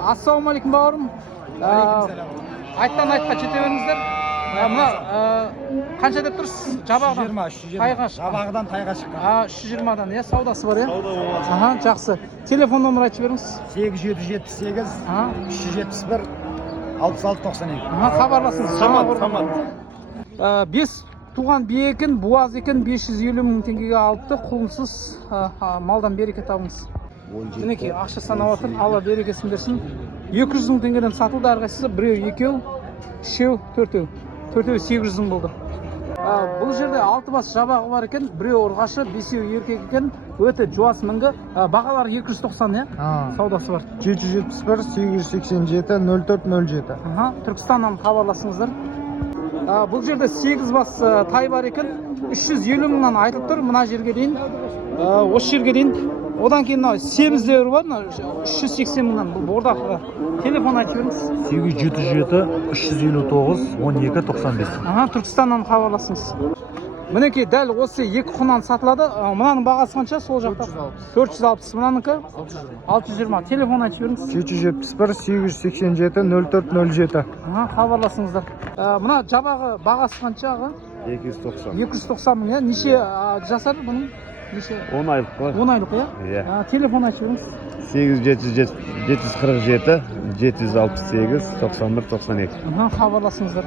Ассалаумағалейкум бауырым. Айттан айтқа жете беріңіздер. Мына қанша деп тұрсыз? Жабағыдан. 120. Жабағыдан тайға шыққан. 320-дан, иә, саудасы бар, иә? Сауда болады. Жақсы. Телефон номер айтып беріңіз. 8778 371 6692. Хабарласыңыз. Самат. 5 туған бие екен, буаз екен, 550 мың теңгеге алыпты. Құлынсыз малдан береке табыңыз. Мінекей, ақша санап отыр. Алла берекесін берсін. 200 мың теңгеден сатылды әрқайсысы. Біреу, екеу, үшеу, төртеу. Төртеу 800 мың болды. Бұл жерде 6 бас жабағы бар екен. Біреу ұрғашы, бесеу еркек екен. Өте жуас мінгі. Бағалар 290, иә? Саудасы бар. 771 887 0407. Түркістаннан хабарласыңыздар. Бұл жерде 8 бас тай бар екен. 350 мыңнан айтылып тұр. Мына жерге дейін, осы жерге дейін. Одан кейін семіздері бар, 380 мыңнан. Бұл бордақыға. Телефон айтып беріңіз. 877 359 12 95. Түркістаннан хабарласыңыз. Мінекей, дәл осы екі құнан сатылады. Мынаның бағасы қанша? Сол жақта 460. Мынаныңкі 620. Телефон айтып беріңіз. 771 887 0407. Хабарласыңыздар. Мына жабағы бағасы қанша аға? 290. 290 мың, иә? Неше жасар бұның? 10 айлық қой. 10 айлық, иә? Телефон айтып беріңіз. 747 768 91 92. Хабарласыңыздар.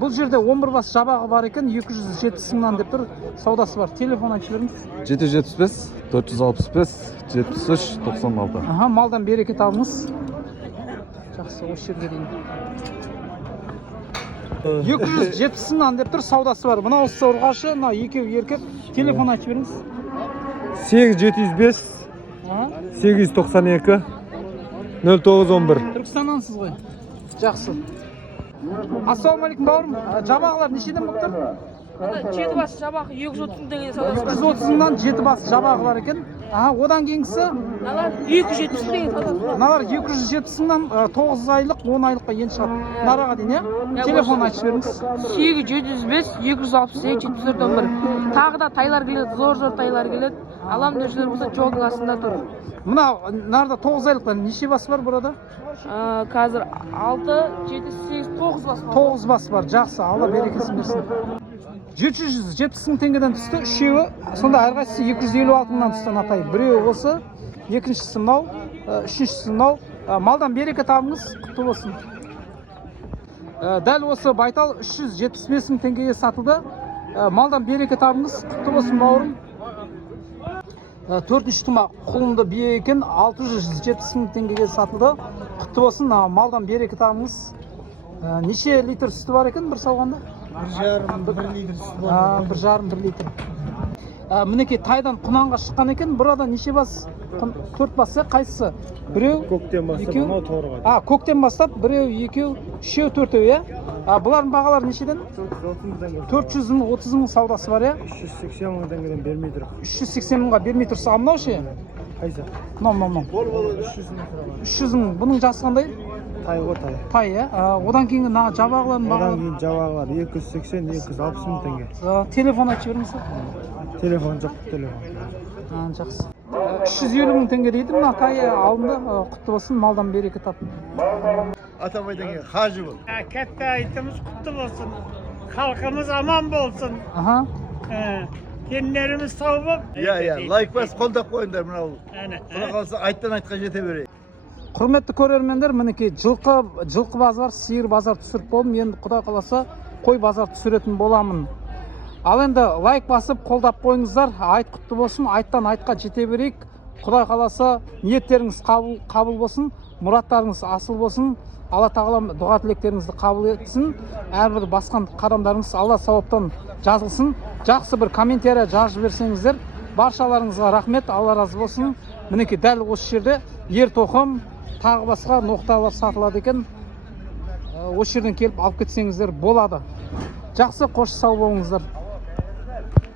Бұл жерде 11 бас жабағы бар екен, 270 мыңнан деп тұр. Саудасы бар. Телефон айтып беріңіз. 775 465 73 96. Малдан береке табыңыз. Жақсы, осы жерге дейін. 270 мыңнан деп тұр. Саудасы бар. Мына осы ұрғашы, мына екеу еркек. Телефон айтып беріңіз. 8705 892 0911. Түркістаннансыз ғой. Жақсы. Ассалаумағалейкум бауырым. Жабағылар нешеден болып тұр? 7 бас жабағы 230 мың теңгеден саудасы бар. 230 мыңнан 7 бас жабағы бар екен. Одан кейінгісі? Налар 270 мың теңгеден саудасы бар. Налар 270 мыңнан 9 айлық, 10 айлыққа енді шығады. Нараға дейін, иә? Телефон айтып беріңіз. 775 268 7411. Тағы да тайлар келеді, зор тайлар келеді. Алам дөржілер болса жолдың астында тұр. Мына нарда 9 айлықтан неше бас бар burada? Қазір 6, 7, 8, 9 бас бар. 9 бас бар. Жақсы, Алла берекесін берсін. 770 мың теңгеден түсті. Үшеуі, сонда әрқайсысы 256 мыңнан түсті атай. Біреуі осы, екіншісі мынау, үшіншісі мынау. Малдан береке табыңыз, құтты болсын. Дәл осы байтал 375 мың теңгеге сатылды. Малдан береке табыңыз, құтты болсын бауырым. 4-ші тұма құлынды бие екен, 670 мың теңгеге сатылды. Құтты болсын, малдан береке табыңыз. Неше литр сүті бар екен бір сауғанда? 1,5 литр сүті бар. 1,5 литр. Мінекей тайдан құнанға шыққан екен, burada неше бас? 4 бас, қайсысы? Біреу, Көктен бастап, мынау торға. Көктен бастап, біреу, екеу, үшеу, төртеу, иә? Бұлардың бағалары нешеден? 430 мың саудасы бар, иә? 380 мың теңгеден бермей тұр. 380 мыңға бермей тұрса, мынау ше? Қайсы? Мынау. 300 мың. Бұның жасы қандай? Тай ғой, тай. Тай, иә? Одан кейінгі жабағылардың Одан бағалары? кейін жабағылар 280 260 мың теңге. Телефон айтып беріңіз. Телефон жоқ, телефон. Жақсы. 350 мың теңге дейді, мына тай алынды. Құтты болсын, малдан береке тап. Атамайдан кейін қажы бол. Кәтті айтымыз құтты болсын. Халқымыз аман болсын. Келіндеріміз сау болып. Лайк бас қолдап қойыңдар мынау. Құда қалса айттан айтқа жете берейік. Құрметті көрермендер, мінекей жылқы базар, сиыр базар түсіріп болдым. Енді құдай қаласа қой базар түсіретін боламын. Ал енді лайк басып қолдап қойыңыздар. Айт құтты болсын, айттан айтқа жете берейік. Құдай қаласа ниеттеріңіз қабыл болсын, мұраттарыңыз асыл болсын. Алла тағалам дұға тілектеріңізді қабыл етсін. Әрбір басқан қадамдарыңыз Алла сауаптан жазылсын. Жақсы бір комментарий жазып берсеңіздер, баршаларыңызға рахмет, Алла разы болсын. Мінекей дәл осы жерде ер тоқым, тағы басқа ноқталар сатылады екен. Осы жерден келіп алып кетсеңіздер болады. Жақсы, қош сау болыңыздар.